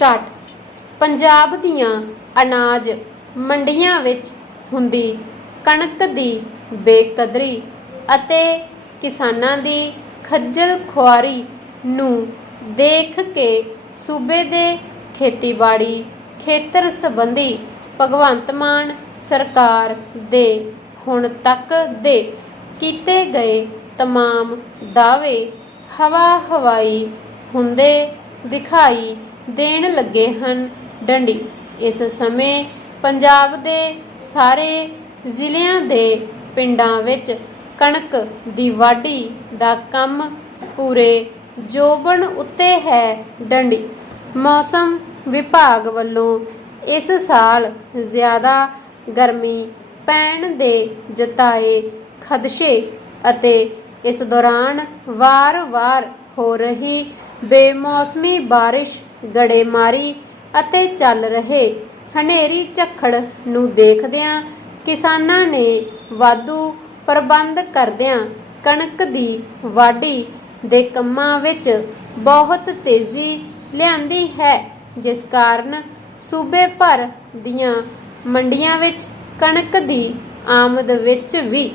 Start Punjab ਦੀਆਂ ਅਨਾਜ ਮੰਡੀਆਂ ਵਿੱਚ ਹੁੰਦੀ ਕਣਕ ਦੀ ਬੇਕਦਰੀ ਅਤੇ ਕਿਸਾਨਾਂ ਦੀ ਖੱਜਲ ਖੁਆਰੀ ਨੂੰ ਦੇਖ ਕੇ ਸੂਬੇ ਦੇ ਖੇਤੀਬਾੜੀ ਖੇਤਰ ਸੰਬੰਧੀ ਭਗਵੰਤ ਮਾਨ ਸਰਕਾਰ ਦੇ ਹੁਣ ਤੱਕ ਦੇ ਕੀਤੇ ਗਏ तमाम ਦਾਅਵੇ ਹਵਾ ਹਵਾਈ ਹੁੰਦੇ ਦਿਖਾਈ ਦੇਣ ਲੱਗੇ ਹਨ। ਡੰਡੀ, ਇਸ ਸਮੇਂ ਪੰਜਾਬ ਦੇ ਸਾਰੇ ਜ਼ਿਲ੍ਹਿਆਂ ਦੇ ਪਿੰਡਾਂ ਵਿੱਚ ਕਣਕ ਦੀ ਵਾਢੀ ਦਾ ਕੰਮ ਪੂਰੇ ਜੋਬਨ ਉੱਤੇ ਹੈ। ਡੰਡੀ, ਮੌਸਮ ਵਿਭਾਗ ਵੱਲੋਂ ਇਸ ਸਾਲ ਜ਼ਿਆਦਾ ਗਰਮੀ ਪੈਣ ਦੇ ਜਤਾਏ ਖਦਸ਼ੇ ਅਤੇ ਇਸ ਦੌਰਾਨ ਵਾਰ-ਵਾਰ ਹੋ ਰਹੀ ਬੇਮੌਸਮੀ ਬਾਰਿਸ਼ ਗੜੇਮਾਰੀ ਅਤੇ ਚੱਲ ਰਹੇ। ਹਨੇਰੀ ਝੱਖੜ ਨੂੰ ਦੇਖਦਿਆਂ ਕਿਸਾਨਾਂ ਨੇ ਵਾਧੂ ਪ੍ਰਬੰਧ ਕਰਦਿਆਂ ਕਣਕ ਦੀ ਵਾਢੀ ਦੇ ਕੰਮਾਂ ਵਿੱਚ ਬਹੁਤ ਤੇਜ਼ੀ ਲਿਆਂਦੀ ਹੈ, ਜਿਸ ਕਾਰਨ ਸੂਬੇ ਭਰ ਦੀਆਂ ਮੰਡੀਆਂ ਵਿੱਚ ਕਣਕ ਦੀ ਆਮਦ ਵਿੱਚ ਵੀ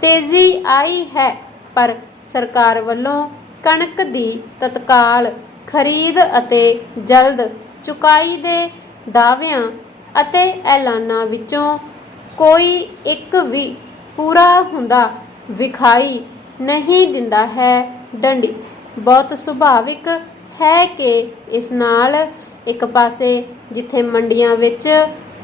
ਤੇਜ਼ੀ ਆਈ ਹੈ, ਪਰ ਸਰਕਾਰ ਵੱਲੋਂ ਕਣਕ ਦੀ ਤਤਕਾਲ ਖਰੀਦ ਅਤੇ ਜਲਦ ਚੁਕਾਈ ਦੇ ਦਾਅਵਿਆਂ ਅਤੇ ਐਲਾਨਾਂ ਵਿੱਚੋਂ ਕੋਈ ਇੱਕ ਵੀ ਪੂਰਾ ਹੁੰਦਾ ਵਿਖਾਈ ਨਹੀਂ ਦਿੰਦਾ ਹੈ। ਡੰਡੀ ਬਹੁਤ ਸੁਭਾਵਿਕ ਹੈ ਕਿ ਇਸ ਨਾਲ ਇੱਕ ਪਾਸੇ ਜਿੱਥੇ ਮੰਡੀਆਂ ਵਿੱਚ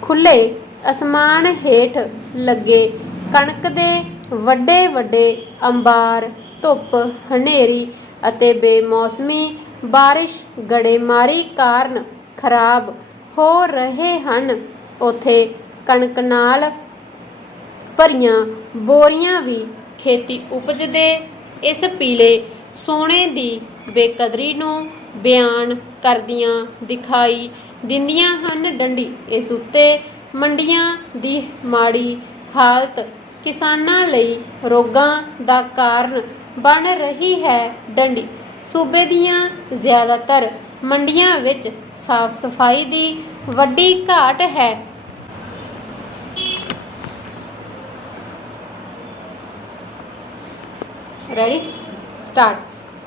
ਖੁੱਲੇ ਅਸਮਾਨ ਹੇਠ ਲੱਗੇ ਕਣਕ ਦੇ ਵੱਡੇ ਵੱਡੇ ਅੰਬਾਰ, ਧੁੱਪ, ਹਨੇਰੀ ਅਤੇ ਬੇਮੌਸਮੀ ਬਾਰਿਸ਼ ਗੜੇਮਾਰੀ ਕਾਰਨ ਖਰਾਬ ਹੋ ਰਹੇ ਹਨ। ਉਥੇ ਕਣਕ ਨਾਲ ਭਰੀਆਂ ਬੋਰੀਆਂ ਵੀ ਖੇਤੀ ਉਪਜ ਦੇ ਇਸ ਪੀਲੇ ਸੋਨੇ ਦੀ ਬੇਕਦਰੀ ਨੂੰ ਬਿਆਨ ਕਰਦੀਆਂ ਦਿਖਾਈ ਦਿੰਦੀਆਂ ਹਨ ਡੰਡੀ। ਇਸ ਉੱਤੇ ਮੰਡੀਆਂ ਦੀ ਮਾੜੀ ਹਾਲਤ ਕਿਸਾਨਾਂ ਲਈ ਰੋਗਾਂ ਦਾ ਕਾਰਨ ਬਣ ਰਹੀ ਹੈ ਡੰਡੀ। ਸੂਬੇ ਦੀਆਂ ਜ਼ਿਆਦਾਤਰ ਮੰਡੀਆਂ ਵਿੱਚ ਸਾਫ਼ ਸਫ਼ਾਈ ਦੀ ਵੱਡੀ ਘਾਟ ਹੈ। ਰੈਡੀ ਸਟਾਰਟ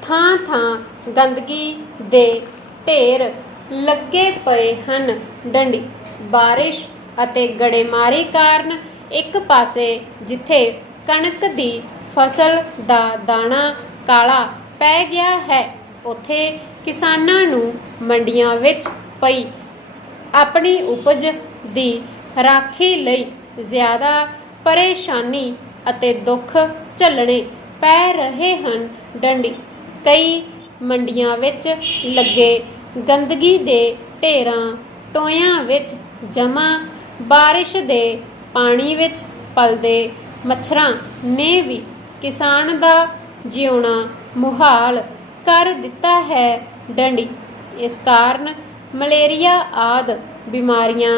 ਥਾਂ ਥਾਂ ਗੰਦਗੀ ਦੇ ਢੇਰ ਲੱਗੇ ਪਏ ਹਨ। ਡੰਡੀ, ਬਾਰਿਸ਼ ਅਤੇ ਗੜੇਮਾਰੀ ਕਾਰਨ ਇੱਕ ਪਾਸੇ ਜਿੱਥੇ ਕਣਕ ਦੀ ਫਸਲ ਦਾ ਦਾਣਾ ਕਾਲਾ ਪੈ ਗਿਆ ਹੈ। ਉਥੇ ਕਿਸਾਨਾਂ ਨੂੰ ਮੰਡੀਆਂ ਵਿੱਚ ਪਈ ਆਪਣੀ ਉਪਜ ਦੀ ਰਾਖੀ ਲਈ ਜ਼ਿਆਦਾ ਪਰੇਸ਼ਾਨੀ ਅਤੇ ਦੁੱਖ ਝੱਲਣੇ ਪੈ ਰਹੇ ਹਨ। ਡੰਡੀ ਕਈ ਮੰਡੀਆਂ ਵਿੱਚ ਲੱਗੇ ਗੰਦਗੀ ਦੇ ਢੇਰਾਂ ਟੋਇਆਂ ਵਿੱਚ ਜਮਾ ਬਾਰਿਸ਼ ਦੇ ਪਾਣੀ ਵਿੱਚ ਪਲਦੇ ਮੱਛਰਾਂ ਨੇ ਵੀ ਕਿਸਾਨ ਦਾ ਜਿਉਣਾ ਮੁਹਾਲ ਕਰ ਦਿੱਤਾ ਹੈ ਡੰਡੀ। ਇਸ ਕਾਰਨ ਮਲੇਰੀਆ ਆਦ ਬਿਮਾਰੀਆਂ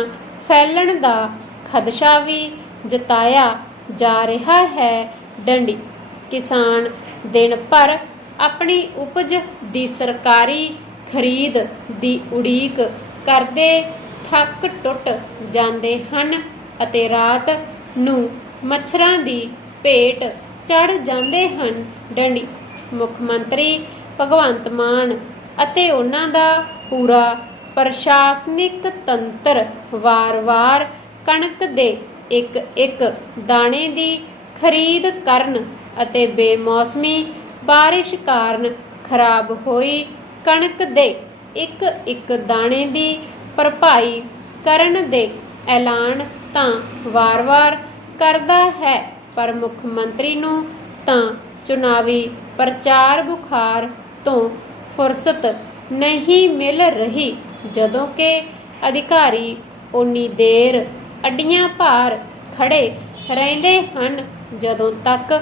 ਫੈਲਣ ਦਾ ਖਦਸ਼ਾ ਵੀ ਜਤਾਇਆ ਜਾ ਰਿਹਾ ਹੈ ਡੰਡੀ। ਕਿਸਾਨ ਦਿਨ ਭਰ ਆਪਣੀ ਉਪਜ ਦੀ ਸਰਕਾਰੀ ਖਰੀਦ ਦੀ ਉਡੀਕ ਕਰਦੇ ਥੱਕ ਟੁੱਟ ਜਾਂਦੇ ਹਨ ਅਤੇ ਰਾਤ ਨੂੰ ਮੱਛਰਾਂ ਦੀ ਭੇਟ ਚੜ ਜਾਂਦੇ ਹਨ ਡੰਡੀ। ਮੁੱਖ ਮੰਤਰੀ ਭਗਵੰਤ ਮਾਨ ਅਤੇ ਉਹਨਾਂ ਦਾ ਪੂਰਾ ਪ੍ਰਸ਼ਾਸਨਿਕ ਤੰਤਰ ਵਾਰ-ਵਾਰ ਕਣਕ ਦੇ ਇੱਕ ਇੱਕ ਦਾਣੇ ਦੀ ਖਰੀਦ ਕਰਨ ਅਤੇ ਬੇਮੌਸਮੀ ਬਾਰਿਸ਼ ਕਾਰਨ ਖਰਾਬ ਹੋਈ ਕਣਕ ਦੇ ਇੱਕ ਇੱਕ ਦਾਣੇ ਦੀ ਭਰਪਾਈ ਕਰਨ ਦੇ ਐਲਾਨ ਤਾਂ ਵਾਰ-ਵਾਰ ਕਰਦਾ ਹੈ, ਪਰ ਮੁੱਖ ਮੰਤਰੀ ਨੂੰ ਤਾਂ ਚੁਣਾਵੀ ਪ੍ਰਚਾਰ ਬੁਖਾਰ ਤੋਂ ਫੁਰਸਤ ਨਹੀਂ ਮਿਲ ਰਹੀ, ਜਦੋਂ ਕਿ ਅਧਿਕਾਰੀ ਉਨੀ ਦੇਰ ਅੱਡੀਆਂ ਭਾਰ ਖੜੇ ਰਹਿੰਦੇ ਹਨ, ਜਦੋਂ ਤੱਕ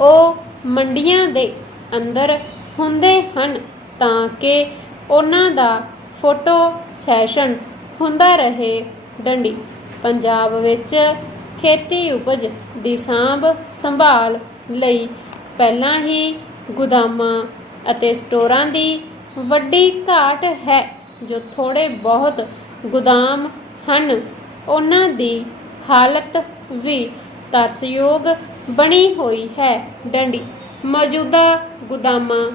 ਉਹ ਮੰਡੀਆਂ ਦੇ ਅੰਦਰ ਹੁੰਦੇ ਹਨ, ਤਾਂ ਕਿ ਉਹਨਾਂ ਦਾ ਫੋਟੋ ਸੈਸ਼ਨ ਹੁੰਦਾ ਰਹੇ। ਡੰਡੀ, ਪੰਜਾਬ ਵਿੱਚ ਖੇਤੀ ਉਪਜ ਦੀ ਸਾਂਭ ਸੰਭਾਲ ਲਈ ਪਹਿਲਾਂ ਹੀ ਗੁਦਾਮਾਂ ਅਤੇ ਸਟੋਰਾਂ ਦੀ ਵੱਡੀ ਘਾਟ ਹੈ, ਜੋ ਥੋੜੇ ਬਹੁਤ ਗੁਦਾਮ ਹਨ। ਉਹਨਾਂ ਦੀ ਹਾਲਤ ਵੀ ਤਰਸਯੋਗ ਬਣੀ ਹੋਈ ਹੈ। ਡੰਡੀ, ਮੌਜੂਦਾ ਗੁਦਾਮਾਂ